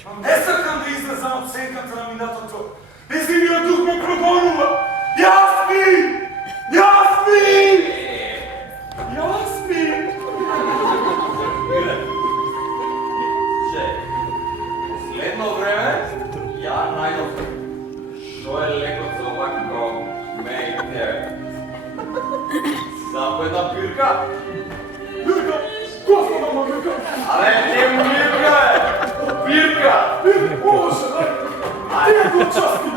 Не сакам да излезам од сенката на минатото. Неземиот дух ме прогонува. Јасмин! Јасмин! Јасмин! Иле, че, последно време ја најдов што е лекот за овако ме и тебе. Само една бирка. Бирка! Господа ма бирка! Але не бирка е! Бирка! Боже, ајде го части!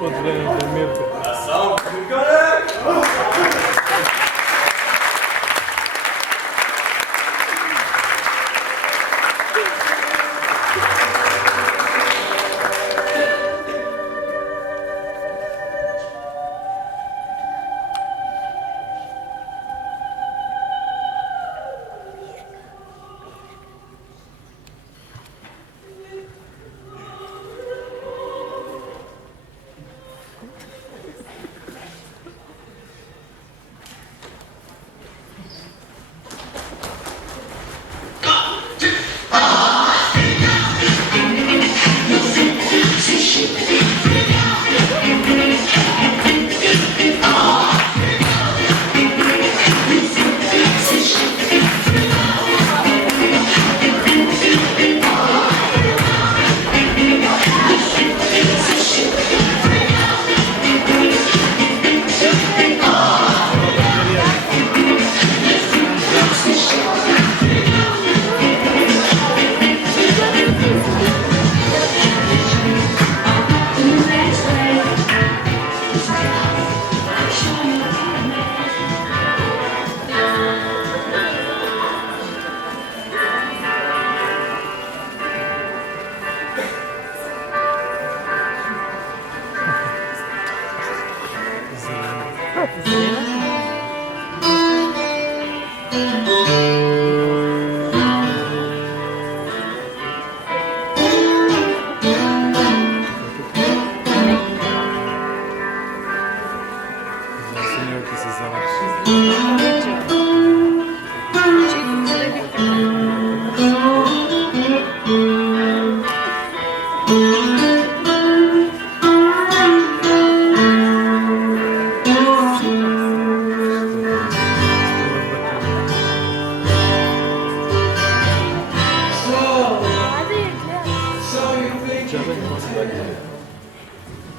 От времето Мирка. А само бирка не!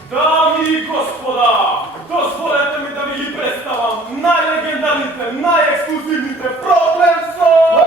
Дами и господа, дозволете ми да ви ги представам најлегендарните, најексклузивните Проблем Сон!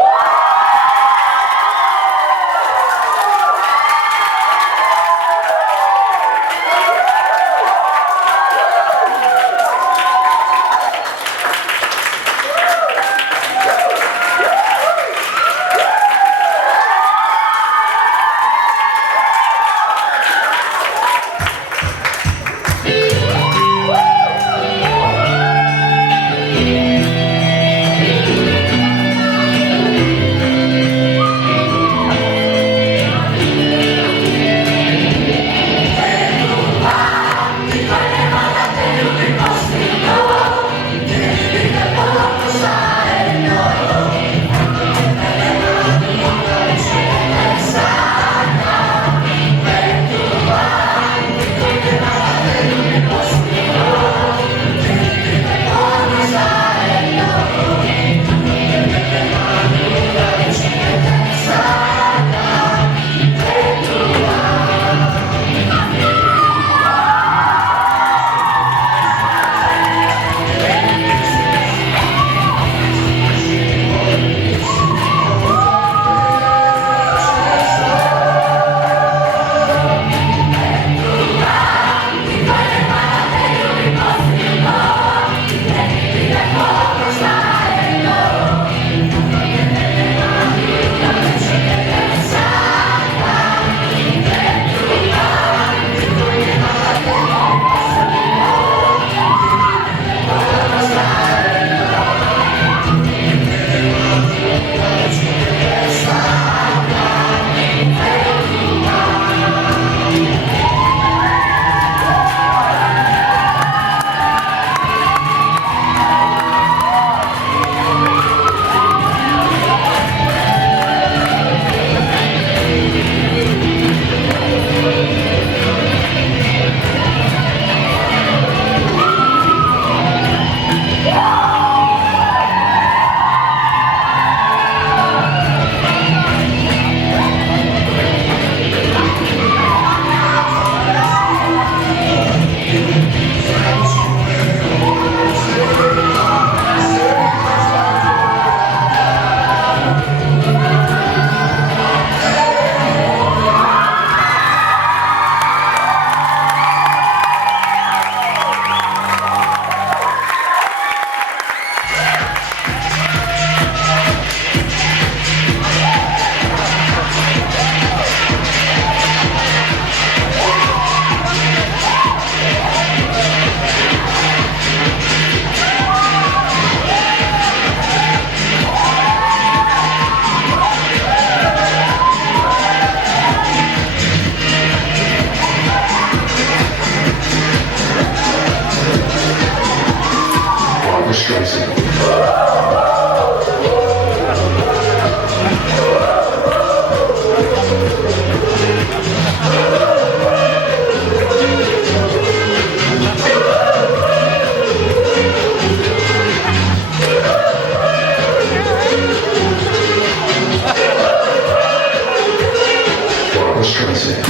Streisand.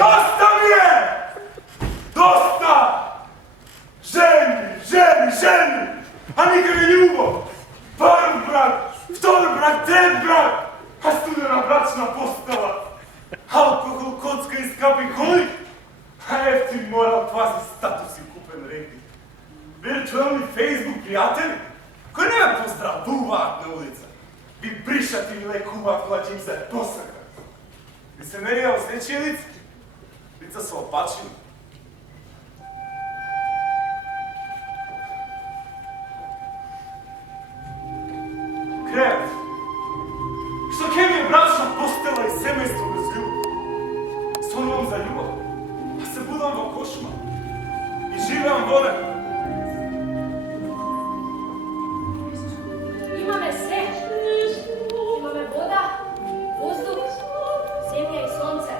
Dosta mnie! Dosta! Ženi! A nikad je ljubav! Prvi brak, vtori brak, treći brak, a studena bračna postava. Alkohol, kocka i skapikolik, a jeftin moral, kvazi status i kupen rejting. Virtualni Facebook prijatelji, koji nema pozdrav buvatna ulica. Vi brišati ile kubat koja će im se posakati. Vi se merija osjećaj lice? Lica su opačina. Kreat. Što kemija bračna postela i semejstvo bez ljubav. Sonujem za ljubav, a se budam v košma. I živam vode. Ima me sve. Ima me voda, vozduh, zemlja i sonce.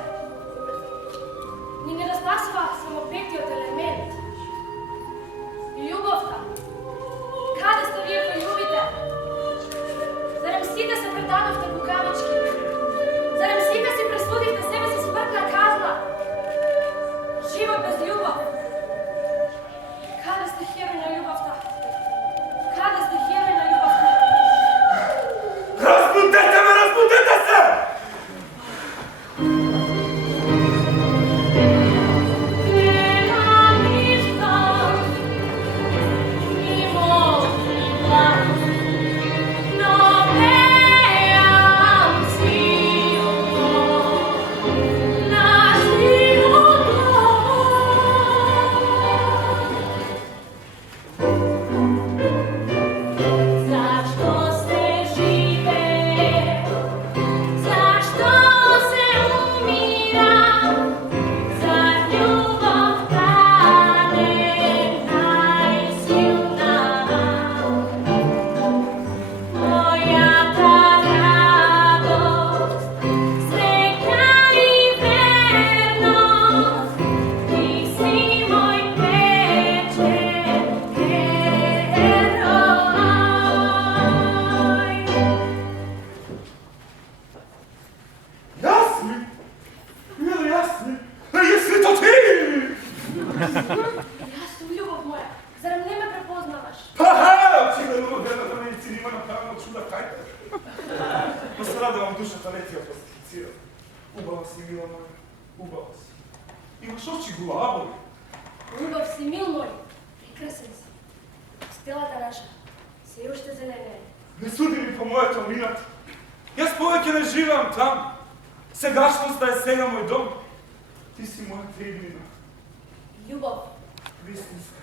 Ni ne razpasva samo peti od element. Ljubovta. Kada ste vi ako ljubite? Zarem site se predadovte kukavički? Zarem site si presudite sebe si smrtna kazna? Život bez ljubav. Kada ste herojna ljubavta? Kada ste herojna ljubavta? Razbudete me, razbudete se! Nema ništa, ni moć, ni glas, no pejam silno, na život. Zašto se žive? Zašto se umira? Za ljubav tane najsilna. Moja ta radost, sreća i vernost, ti si moj večer heroj. Jasni? Ili jasni? Jesi to ti? Ja sam ljubav moja, zar ne me prepoznavaš? Pa ha, očigledno da medicini ima napravljeno čuda kajte. No se rada vam duša taletija plastificira. Ubala si, mila moja, ubala si. Imaš oči glavovi. Ljubav si mil moj, prekrasan si. Stela današa, se još te zelene. Ne sudi mi po moje to minat. Ja s poveke ne živam tam. Segašnost da je sega moj dom. Ti si moja tribnina. Ljubav. Vistinska.